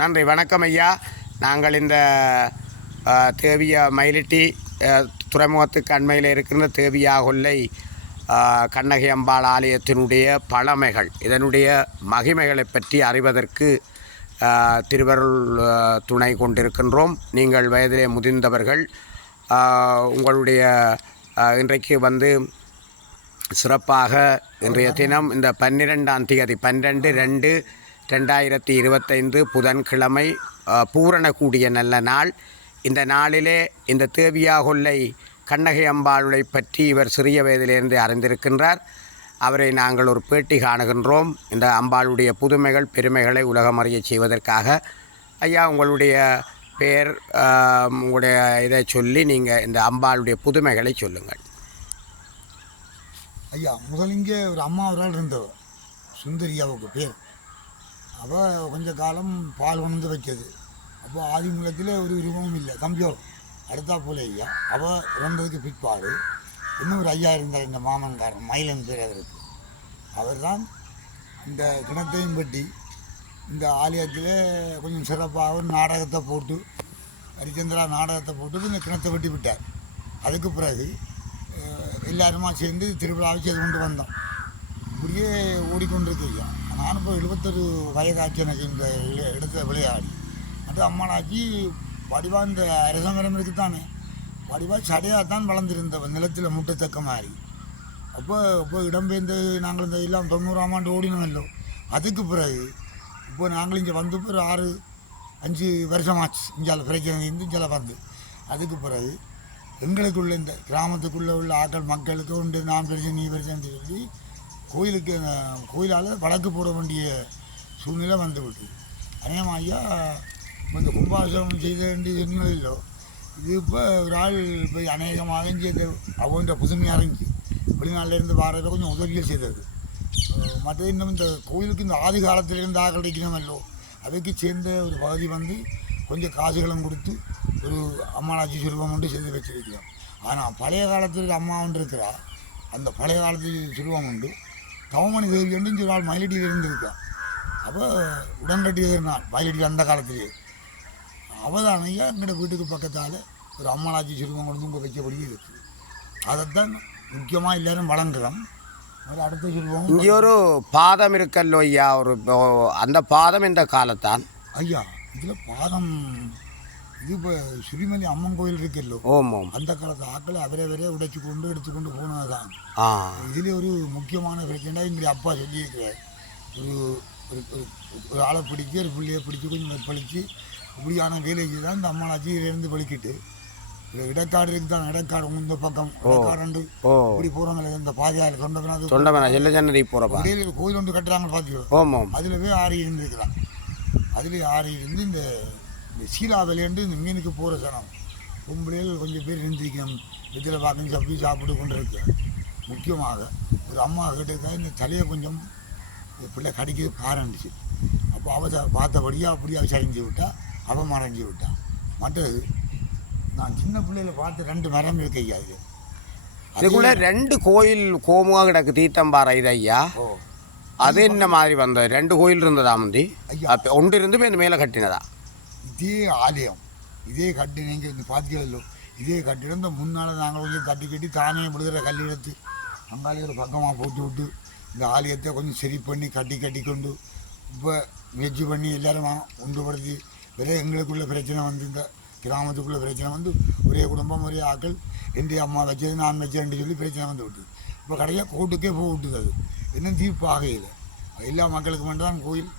நன்றி, வணக்கம் ஐயா. நாங்கள் இந்த தேவியா மயிலிட்டி துறைமுகத்துக்கு அண்மையில் இருக்கின்ற தேவியா கொல்லை கண்ணகி அம்பாள் ஆலயத்தினுடைய பழமைகள், இதனுடைய மகிமைகளை பற்றி அறிவதற்கு திருவருள் துணை கொண்டிருக்கின்றோம். நீங்கள் வயதிலே முதிர்ந்தவர்கள் உங்களுடைய இன்றைக்கு சிறப்பாக இன்றைய தினம் இந்த 12ஆம் தேதி 12/2/2025 புதன்கிழமை பூரண கூடிய நல்ல நாள். இந்த நாளிலே இந்த தேவியா கொல்லை கண்ணகி அம்பாளை பற்றி இவர் சிறிய வயதிலிருந்து அறிந்திருக்கின்றார். அவரை நாங்கள் ஒரு பேட்டி காணுகின்றோம். இந்த அம்பாளுடைய புதுமைகள் பெருமைகளை உலகம் அறிய செய்வதற்காக. ஐயா, உங்களுடைய பெயர், உங்களுடைய இதை சொல்லி நீங்கள் இந்த அம்பாளுடைய புதுமைகளை சொல்லுங்கள். ஐயா, முதல் இங்கே ஒரு அம்மா ஒரு ஆள் இருந்தவர், சுந்தரியாவுக்கு பேர். அவள் கொஞ்ச காலம் பால் உணர்ந்து வைக்கிறது. அப்போ ஆதி மூலத்தில் ஒரு உருவமும் இல்லை, தம்பியோ அடுத்தா போல ஐயா. அவள் இறந்ததுக்கு பிற்பாடு இன்னும் ஒரு ஐயா இருந்தார், இந்த மாமன்காரன் மயிலன் பேர். அவருக்கு அவர் தான் இந்த கிணத்தையும் வெட்டி இந்த ஆலயத்தில் கொஞ்சம் சிறப்பாக ஒரு நாடகத்தை போட்டு, ஹரிச்சந்திரா நாடகத்தை போட்டு இந்த கிணத்தை வெட்டி விட்டார். அதுக்கு பிறகு எல்லாருமா சேர்ந்து திருவிழாவை செய்து கொண்டு வந்தோம். இப்படியே ஓடிக்கொண்டிருக்கு ஐயா. நான் இப்போ 71 வயதாச்சு எனக்கு இந்த இடத்துல விளையாடி. மற்ற அம்மானாச்சி வடிவாக இந்த அரசமரம் இருக்குத்தானே, வடிவாக சடையாக தான் வளர்ந்துருந்தவன் நிலத்தில் முட்டத்தக்க மாதிரி. அப்போ இடம்பெயர்ந்து நாங்கள் இந்த எல்லாம் 90ஆம் ஆண்டு ஓடினோம் இல்லை. அதுக்கு பிறகு இப்போ நாங்கள் இங்கே வந்து ஒரு 6-5 வருஷமாச்சு இஞ்சால பிரச்சனை இருந்து இஞ்சால வந்து. அதுக்கு பிறகு எங்களுக்குள்ள இந்த கிராமத்துக்குள்ளே உள்ள ஆக்கள் மக்களுக்கு உண்டு, நான் பிரச்சனை நீ பிரச்சனை சொல்லி கோயிலால் வழக்கு போட வேண்டிய சூழ்நிலை வந்துவிட்டு. அநேகமாய்யா இந்த கும்பாபிஷேகம் செய்த வேண்டியது என்ன இல்லை. இது இப்போ ஒரு ஆள் போய் அநேகமாக செய்த அவங்க புதுமையாக இருந்துச்சு. வெளிநாட்டிலேருந்து வாரதை கொஞ்சம் உதவிகள் செய்தது. மற்ற இன்னும் இந்த கோயிலுக்கு இந்த ஆதி காலத்திலிருந்து ஆக்கள் கிடைக்கணுமல்லோ, அதுக்கு சேர்ந்த ஒரு பகுதி கொஞ்சம் காசுகளும் கொடுத்து ஒரு அம்மாளாட்சி சுரூபம் ஒன்று செய்து வச்சிருக்கிறோம். ஆனால் பழைய காலத்தில் அம்மா ஒன்று இருக்கிறா. அந்த பழைய காலத்து சுரூபம் உண்டு தவமணி தேவி என்று ஒரு ஆள் மயிலடியில் இருந்திருக்கான். அப்போ உடன்கட்டியது நாள் மயிலடி அந்த காலத்திலேயே. அவதான் ஐயா எங்களோட வீட்டுக்கு பக்கத்தால் ஒரு அம்மாளாட்சி சுரூபம் கொண்டு இங்கே வைக்கபடியே இருக்குது. அதைத்தான் முக்கியமாக எல்லோரும் வழங்குறோம். அடுத்த சுரூபம் இங்கே ஒரு பாதம் இருக்கல்லோ ஐயா, ஒரு அந்த பாதம் இந்த காலத்தான் ஐயா. இதில் பாதம் இது இப்போ சுரிமலி அம்மன் கோயில் இருக்குல்லோ, ஓமோம், அந்த காலத்து ஆக்களை அவரே உடைச்சி கொண்டு எடுத்துக்கொண்டு போனது தான். இதில் ஒரு முக்கியமான பிரச்சனை எங்களுடைய அப்பா சொல்லியிருக்கிறார். ஒரு ஆளை பிடிச்சி ஒரு பிள்ளையை பிடிச்சி கொஞ்சம் பழித்து இப்படியான வேலைக்கு தான் இந்த அம்மாளாச்சி இதிலேருந்து பழிக்கிட்டு இடக்காடு இருக்குது தான். இடக்காடு இந்த பக்கம் இடக்காடு இப்படி போகிறாங்க. இந்த பாதையால் சொன்னவனா போகிறப்ப கோயில் ஒன்று கட்டுறாங்க பார்த்துக்கோ. அதில் போய் ஆறி இருந்துருக்கிறான். அதில் ஆறி இருந்து இந்த சீலா விளையாண்டு இந்த மீனுக்கு போகிற சனம் பொம்பளைகள் கொஞ்சம் பேர் இருந்திருக்கணும். இதில் பார்த்து சப்பி சாப்பிட்டு கொண்டு இருக்க. முக்கியமாக ஒரு அம்மா கிட்ட இந்த தலையை கொஞ்சம் பிள்ளை கடிக்கிறது பாரண்டிச்சு. அப்போ அவள் பார்த்தபடியாக அப்படியே சரிஞ்சு விட்டா, அவன் மறைஞ்சி விட்டான். மற்றது நான் சின்ன பிள்ளையில பார்த்து 2 மரம் இருக்கு ஐயா. இதுக்குள்ளே 2 கோயில் கோமுக கிடக்கு தீர்த்தம்பாறை இது ஐயா. அது என்ன மாதிரி வந்தது? 2 கோயில் இருந்ததா முந்தி? ஒன்று இருந்து இந்த மேலே கட்டினதா? இதே ஆலயம் இதே கட்டி நீங்கள் இந்த பார்த்தீங்களோ, இதே கட்டிடம் இந்த முன்னால் நாங்கள் கொஞ்சம் கட்டி தானே விழுகிற கல் எடுத்து அங்காலே ஒரு பக்கமாக போட்டு விட்டு இந்த ஆலயத்தை கொஞ்சம் சரி பண்ணி கட்டி கொண்டு இப்போ முயற்சி பண்ணி எல்லோரும் ஒன்றுபடுத்தி வேறு எங்களுக்குள்ள பிரச்சனை இந்த கிராமத்துக்குள்ளே பிரச்சனை ஒரே குடும்பம் ஒரே ஆக்கள் என்னுடைய அம்மா வச்சது நான் வச்சேன்னு சொல்லி பிரச்சனை விட்டு இப்போ கடையாக கோர்ட்டுக்கே போக விட்டுது. அது இன்னும் தீர்ப்பு ஆகையில் எல்லா மக்களுக்கு மட்டும் தான் கோயில்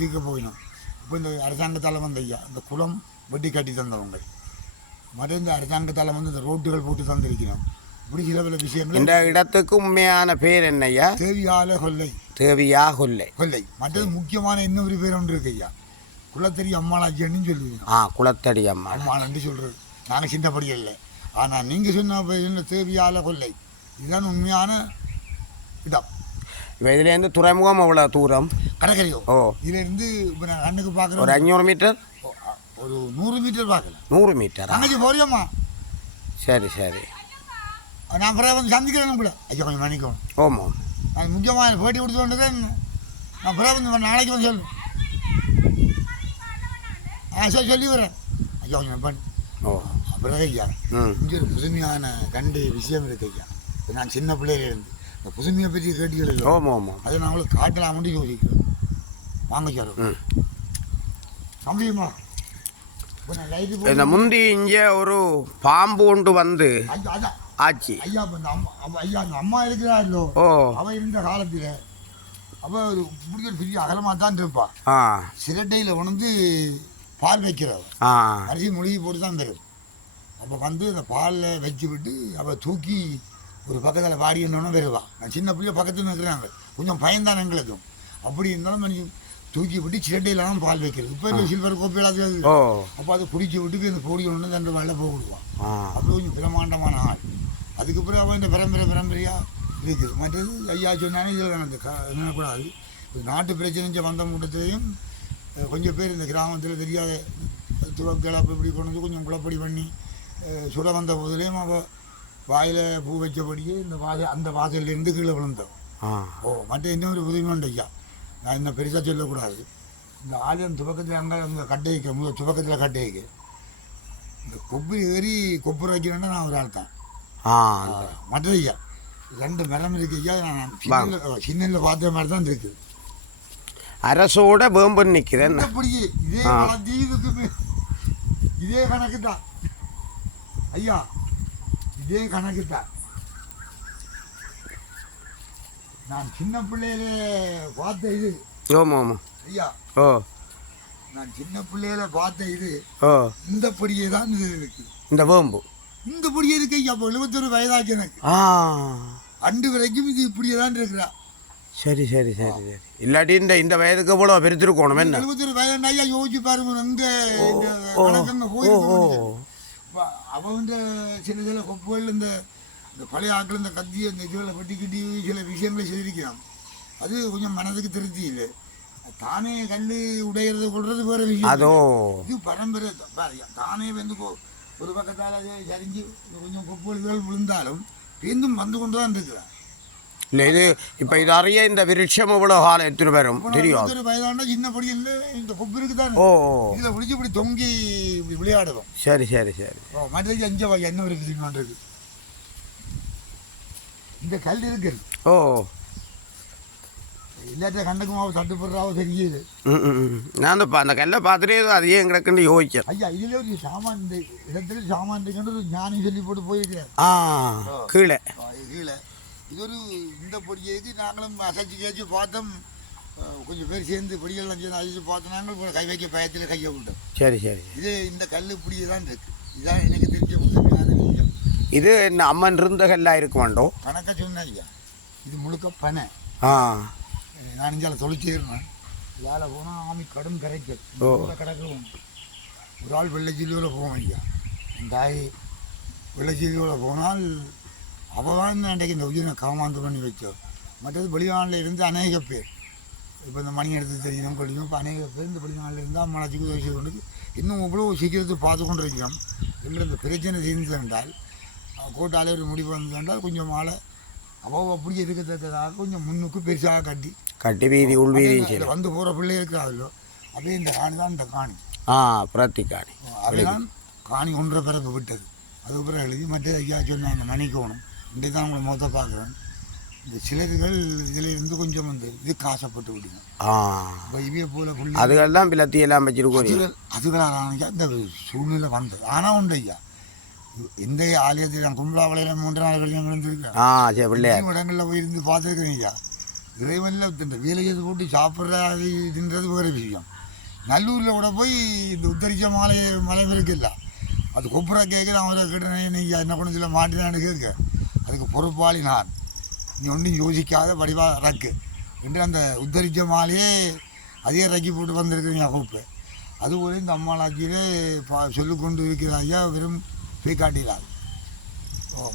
தீர்க்க போயினோம். இப்போ இந்த அரசாங்கத்தால் ஐயா இந்த குளம் வெட்டி கட்டி தந்தவங்க, மற்ற இந்த அரசாங்கத்தால் இந்த ரோட்டுகள் போட்டு தந்திருக்கிறோம். இப்படி சில பல விஷயங்கள். இந்த இடத்துக்கு உண்மையான பேர் என்னையா? தேவியால கொல்லை. தேவியா கொல்லை. மற்றது முக்கியமான இன்னொரு பேர் ஒன்று இருக்கு ஐயா, குளத்தடி அம்மாளாச்சின்னு சொல்லுவீங்க. குளத்தடி அம்மா அம்மாளன்னு சொல்கிறது நாங்கள் சின்னப்படி இல்லை. ஆனால் நீங்கள் சொன்ன பேர் தேவியால கொல்லை, இதுதான் உண்மையான இடம். இப்போ இதுலேருந்து துறைமுகம் எவ்வளோ தூரம்? கடற்கரையோ? இதுலேருந்து இப்போ நான் கண்ணுக்கு பார்க்குறேன் ஒரு 500 மீட்டர், ஒரு 100 மீட்டர் பார்க்கலாம். 100 மீட்டர் அங்கே போறியம்மா? சரி. நான் பிறகு சந்திக்கிறேன் உங்களை ஐயா, கொஞ்சம் மன்னிக்கும். ஓமாம், நான் முக்கியமாக பேட்டி கொடுத்து கொண்டு நான் பிறகு நாளைக்கு சொல்லு. சொல்லி வரேன் ஐயா கொஞ்சம் பண்ணு. ஓ அப்புறம் ஐயா ம் இங்கே ஒரு புதுமையான கண்டு விஷயம் இருக்கு ஐயா. இப்போ நான் சின்ன பிள்ளையில இருந்து இந்த புதுமையை பற்றி கேட்டீர்கள். ஆமாம் ஆமாம். அதை நான் உங்களுக்கு காட்டலாம்னு யோசிக்கிறேன். வாங்க சார் ம் தம்பியுமா இப்போ நான் லைட்டு இந்த முந்தி இங்கே ஒரு பாம்பு கொண்டு வந்து ஐயா அதான் ஆச்சு. ஐயா இப்போ இந்த அம்மா ஐயா அந்த அம்மா இருக்கிறாரோ ஓ அவள் இருந்த காலத்தில் அவள் ஒரு முடிஞ்ச பெரிய அகலமாக தான் இருப்பாள். ஆ சிரட்டையில் உணர்ந்து பால் வைக்கிறவ ஆ அரிசி மொழிகி போட்டு தான் தரும். அப்போ வந்து அந்த பாலில் வச்சு விட்டு அவள் தூக்கி ஒரு பக்கத்தில் வாடினோன்னு வருவா. நான் சின்ன பிள்ளைய பக்கத்தில் நிற்கிறாங்க கொஞ்சம் பயந்தான் எங்களுக்கும். அப்படி இருந்தாலும் மனுஷன் தூக்கி விட்டு சிரட்டையிலாம் பால் வைக்கிறது. இப்போ சில்வர் கோப்பையிலாது. ஓ அப்போ அதை குடிச்சு விட்டு அந்த பொடி ஒன்று அந்த வெள்ளை போக விடுவான். ஆ அப்படி கொஞ்சம் பிரமாண்டமான ஆள். அதுக்கு பிறகு அவன் இந்த பரம்பரையாக இருக்குது. மற்றது ஐயா சொன்னானே இதில் அந்த என்னக்கூடாது நாட்டு பிரச்சனை வந்த கூட்டத்திலையும் கொஞ்சம் பேர் இந்த கிராமத்தில் தெரியாத துவக்களை இப்படி கொண்டு வந்து கொஞ்சம் குழப்படி பண்ணி சுட வந்த போதுலேயும் அவள் வாயில் பூ வச்சபடியே இந்த அந்த வாசல்லேருந்து கீழே விழுந்தோம். ஓ மற்ற இன்னொரு புதுமை உண்டு ஐயா. நான் இன்னும் பெருசாக சொல்லக்கூடாது. இந்த ஆலயம் துவக்கத்தில் அங்கே அங்கே கட்டை வைக்க முதல் துவக்கத்தில் கட்டை வைக்க இந்த கொப்பு ஏறி கொப்பு வைக்கணுன்னா நான் ஒரு ஆள் தான். மற்றது ஐயா 2 மரம் இருக்கு ஐயா. நான் சின்ன பார்த்த மாதிரி தான் இருக்குது. அரசோட வேம்பு நிற்கிறேன். அப்படியே இதே தீவுக்கு இதே கணக்கு தான் ஐயா. இதே கணக்கு தான். நான் சின்ன பிள்ளையில பார்த்த இது. ஆமாம் ஆமாம் ஐயா. ஓ நான் சின்ன பிள்ளையில பார்த்த இது. ஓ இந்த படியே தான் இது இருக்கு. இந்த வேம்பு இந்த படியே இருக்கு ஐயா. அப்போ 71 வயதாச்சு எனக்கு. அண்டு வரைக்கும் இது இப்படியே தான் இருக்கிறா. சரி சரி சரி சரி. இல்லாட்டி இந்த வயதுக்கு எவ்வளோ பெருத்திருக்கணும் என்ன? 71 வயது ஐயா. யோசிச்சு பாருங்க. எங்கே கணக்கங்க போயிருக்கோம். அவன் சில கொப்புகள் இந்த பழைய ஆக்கள் இந்த கத்தி அந்த இதுகளை பட்டிக்கிட்டி சில விஷயங்களை செய்திருக்கிறான். அது கொஞ்சம் மனதுக்கு திருப்தி இல்லை. தானே கல் உடையிறது கொள்வது வேறு விஷயம். அதோ இது பரம்பரை தானே வந்து ஒரு பக்கத்தால் அது சரிஞ்சு கொஞ்சம் கொப்புகள் விழுந்தாலும் பேருந்தும் வந்து கொண்டு தான் இருக்கிறான். இல்லை இது இப்போ இது அறிய இந்த விருட்சம் இவ்வளோ காலம் எடுத்துட்டு வரும் தெரியும். ஒரு வயதான சின்ன படியில் இந்த கொப்பு இருக்குதான். ஓ இதில் பிடிச்சி இப்படி தொங்கி விளையாடுவோம். சரி சரி சரி. ஓ மற்றது 5 வகை என்ன இருக்குது. இந்த கல் இருக்குது. ஓ இல்லாட்ட கண்ணுக்கு மாவு தட்டுப்படுறாவோ தெரியுது. நான் அந்த கல்லை பார்த்துட்டே அதையே எங்களுக்குன்னு யோசிச்சேன். ஐயா இதில் ஒரு சாமான் இந்த இடத்துல சாமான் இருக்குன்னு ஞானி சொல்லி போட்டு போயிருக்கேன். கீழே கீழே இது ஒரு இந்த பொடியேக்கு நாங்களும் அசைச்சு கேச்சு பார்த்தோம். கொஞ்சம் பேர் சேர்ந்து பொடியெல்லாம் சேர்ந்து அசைச்சு பார்த்தோம். நாங்கள் கை வைக்க பயத்தில் கையை விட்டோம். சரி சரி. இது இந்த கல் இப்படியே தான் இருக்கு. இதான் எனக்கு தெரிஞ்ச விஷயம். இது என்ன அம்மன் இருந்த கல்லாக இருக்க மாட்டோம். கணக்காக சொன்னேன் ஐயா. இது முழுக்க பனை. நான் இங்கே தொலைச்சிருந்தேன். வேலை போனால் ஆமி கடும் கரைக்கல் கிடக்கும். ஒரு ஆள் வெள்ளைச்சீலியோவில் போவோம் ஐயா. என் தாய் வெள்ளைச்சீலியோவில் போனால் அவள் தான் அன்றைக்கு இந்த உயிரை காமாந்து பண்ணி வச்சோம். மற்றது வெளிநாட்டில் இருந்து அநேக பேர் இப்போ இந்த மணி எடுத்து தெரியும் படிக்கும். இப்போ அநேக பேர் இந்த வெளிநாட்டில் இருந்தால் அம்மாச்சிக்கு உதவி செய்து கொண்டு இன்னும் இவ்வளோ சீக்கிரத்தை பார்த்து கொண்டு இருக்கிறோம். எங்களை இந்த பிரச்சனை தீர்ந்து என்றால் கோட்டாலே ஒரு முடிவு வந்து என்றால் கொஞ்சம் ஆளை அவள் அப்படியே இருக்கத்தக்கதாக கொஞ்சம் முன்னுக்கு பெருசாக கட்டி வீதி உள்வீதி வந்து போகிற பிள்ளை இருக்கிறாங்களோ அப்படியே இந்த காணி தான் இந்த காணி. பிரத்தி காணி அதுதான் காணி 1.5 பிறப்பு விட்டது. அதுக்கப்புறம் எழுதி மற்ற ஐயா சொன்னாங்க மன்னிக்கணும். இன்றைக்கு தான் உங்களை மொத்தம் பார்க்குறேன். இந்த சிலர்கள் இதில் இருந்து கொஞ்சம் வந்து இதுக்கு ஆசைப்பட்டு விடுங்க. இவைய போல அதுகள் தான் பிள்ளத்தி எல்லாம் வச்சிருக்கோம். அதுகளால் அந்த சூழ்நிலை வந்தது. ஆனால் உண்டு ஐயா இந்த ஆலயத்தில் நான் கும்பலாவளையில் 3 நாள் கழிஞ்சு இருந்திருக்கேன். இடங்களில் போய் இருந்து பார்த்துருக்கேன் ஐயா. இறைவனில் இந்த வேலையை போட்டு சாப்பிட்றதுன்றது வேறு விஷயம். நல்லூரில் கூட போய் இந்த உத்தரிச்ச மலை இருக்குல்ல அது கொப்புரா கேட்குற அவரை கேட்டேன் நீங்கள் என்ன கொண்டு சொல்ல மாட்டேனான்னு கேட்க அதுக்கு பொறுப்பாளி நான். நீ ஒன்றும் யோசிக்காத வடிவாக ரக்கு என்று அந்த உத்தரிச்ச மாலையே அதே ரக்கி போட்டு வந்திருக்கிறீங்க கொப்பு. அதுபோல இந்த அம்மாளாச்சியிலே சொல்லிக்கொண்டு இருக்கிற ஐயா வெறும் காட்டினார்.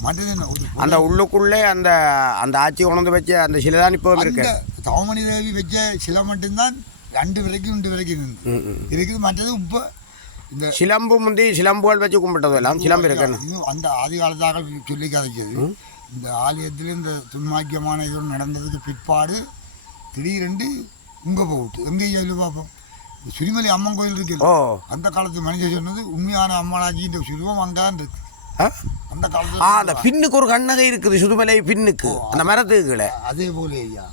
மற்றது என்ன அந்த உள்ளுக்குள்ளே அந்த அந்த ஆட்சி உணர்ந்து வச்ச அந்த சிலை தான் இப்போ இருக்கு. தவமணி தேவி வச்ச சிலை மட்டும்தான் 2 வரைக்கும் இருக்குது. மற்றது இப்போ இந்த சிலம்பு முந்தி சிலம்புகள் வச்சு கும்பிட்டது எல்லாம் சிலம்பு இருக்கு. அந்த ஆதி காலத்தாக சொல்லி கதைச்சது. இந்த ஆலயத்தில் இந்த துன்மாக்கியமான இது நடந்ததுக்கு பிற்பாடு திடீரென்று இங்கே போட்டு எங்கேயும் சொல்லி பார்ப்போம். சுரிமலை அம்மன் கோயில் இருக்கு. ஓ அந்த காலத்து மனிதர் சொன்னது உண்மையான அம்மனாஜின்ற சுருவம் அங்கான் இருக்கு. ஆ? அந்த அந்த காலத்துல பின்னுக்கு ஒரு கண்ணகை இருக்குது சுதுமலை பின்னுக்கு அந்த மரத்துக்குள்ள. அதே போல ஐயா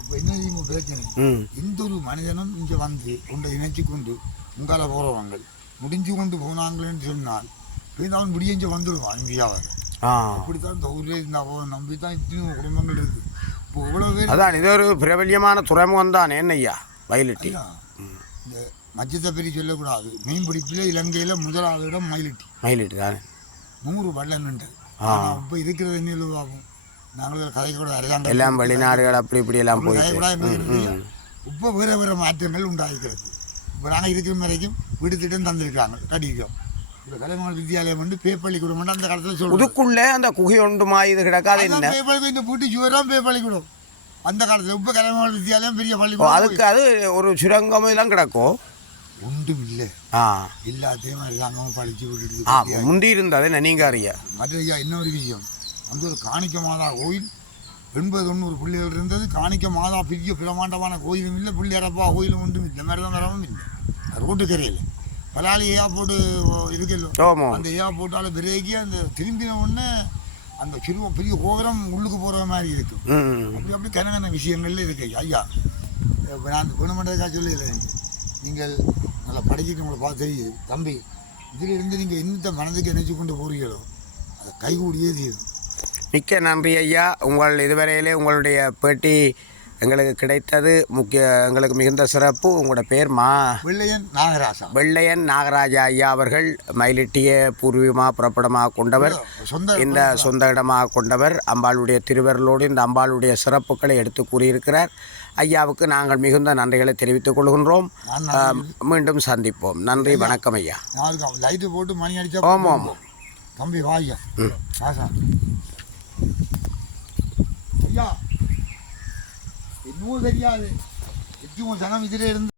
இப்போ என்ன தெரியுமா பிரச்சனை, ம் எந்த ஒரு மனிதனும் இங்கே வந்து உண்டை இணைச்சி கொண்டு உங்கால போகிறவங்க முடிஞ்சு கொண்டு போனாங்களேன்னு சொன்னால் இருந்தாலும் முடிஞ்சு வந்துடுவான் இந்தியாவில். ஆ அப்படித்தான் இந்த ஊரில் இருந்தால் நம்பி தான் இத்தனை குடும்பங்கள் இருக்குது. இப்போ எவ்வளோ பேர் அதான் இது ஒரு பிரபல்யமான துறைமுகம் தான் என்னய்யா மயிலிட்டி. ஐயா, இந்த மச்சத்தை பெரிய சொல்லக்கூடாது. மீன் பிடிப்பில் இலங்கையில் முதலாவது இடம் மயிலிட்டி. மயிலிட்டி தானே 100 வெள்ளம் நின்று. இப்போ இருக்கிறது என்ன ஆகும், நாங்கள் கதை கூட அரசாங்கம் எல்லாம் வெளிநாடுகள் அப்படி இப்படி எல்லாம் கதை போயிட்டு. கூட இருக்கிறது. இப்போ வேறு வேறு மாற்றங்கள் உண்டாகிறது. இப்போ நாங்கள் இருக்கிற வரைக்கும் வீடு திட்டம் தந்திருக்காங்க கட்டிக்கிறோம். இப்போ கலைமகள் வித்யாலயம் வந்து பேப்பள்ளிக்கூடம் வந்து அந்த காலத்தில் சொல்லுவோம். இதுக்குள்ளே அந்த குகை ஒன்றுமா இது கிடக்காது என்ன? பேப்பள்ளி இந்த பூட்டி சுவரம் பேப்பள்ளிக்கூடம் அந்த காலத்தில். இப்போ கலைமகள் வித்யாலயம் பெரிய ஓ, பள்ளிக்கூடம் அதுக்கு அது ஒரு சுரங்கம் எல்லாம் கிடக்கும். ஒன்றும் இல்லை. ஆ எல்லாத்தையும் அரசாங்கமும் பழிச்சு விட்டுட்டு. ஆ முந்தி இருந்தது என்ன நீங்கள் அறிய. மற்ற ஐயா என்ன ஒரு விஷயம், அந்த ஒரு காணிக்க மாதா கோயில் 80-90 பிள்ளைகள் இருந்தது. காணிக்க மாதா பெரிய பிரமாண்டமான கோயிலும் இல்லை, பிள்ளையரப்பா கோயிலும் ஒன்றும் இல்லை, மருதமரமும் இல்லை. ரோட்டுக்கரையில் பலாலி ஏர்போர்ட்டு இருக்குல்ல, ஓமோ அந்த ஏர்போர்ட்டால் விரைக்கி அந்த திரும்பின உடனே அந்த சிறுவ பெரிய கோபுரம் உள்ளுக்கு போகிற மாதிரி இருக்கும். ம் அப்படி கனகன விஷயங்கள்ல இருக்கு ஐயா. இப்போ நான் குணமண்டதுக்காக சொல்லலை, நீங்கள் நல்லா படிச்சுட்டு உங்களை பார்த்து தெரியுது தம்பி, இதில் இருந்து நீங்கள் எந்த மனதுக்கு நினைச்சு கொண்டு போகிறீங்களோ அதை கைகூடியே தீரும். மிக்க நன்றி ஐயா. உங்கள் இதுவரையிலே உங்களுடைய பேட்டி எங்களுக்கு கிடைத்தது எங்களுக்கு மிகுந்த சிறப்பு. உங்களோட பேர் வெள்ளையன் நாகராசா. வெள்ளையன் நாகராஜா ஐயா அவர்கள் மயிலிட்டிய பூர்வீகமாக புறப்படமாக கொண்டவர், இந்த சொந்த இடமாக கொண்டவர். அம்பாளுடைய திருவருளோடு இந்த அம்பாளுடைய சிறப்புகளை எடுத்து கூறியிருக்கிறார். ஐயாவுக்கு நாங்கள் மிகுந்த நன்றிகளை தெரிவித்துக் கொள்கின்றோம். மீண்டும் சந்திப்போம். நன்றி, வணக்கம் ஐயா. லைட்டு போட்டு மணி அடிச்சா ஆமாம் தம்பி வாய்யா ஆசா ஐயா இன்னும் தெரியாது. எத்தனை சனம் இதில் இருந்து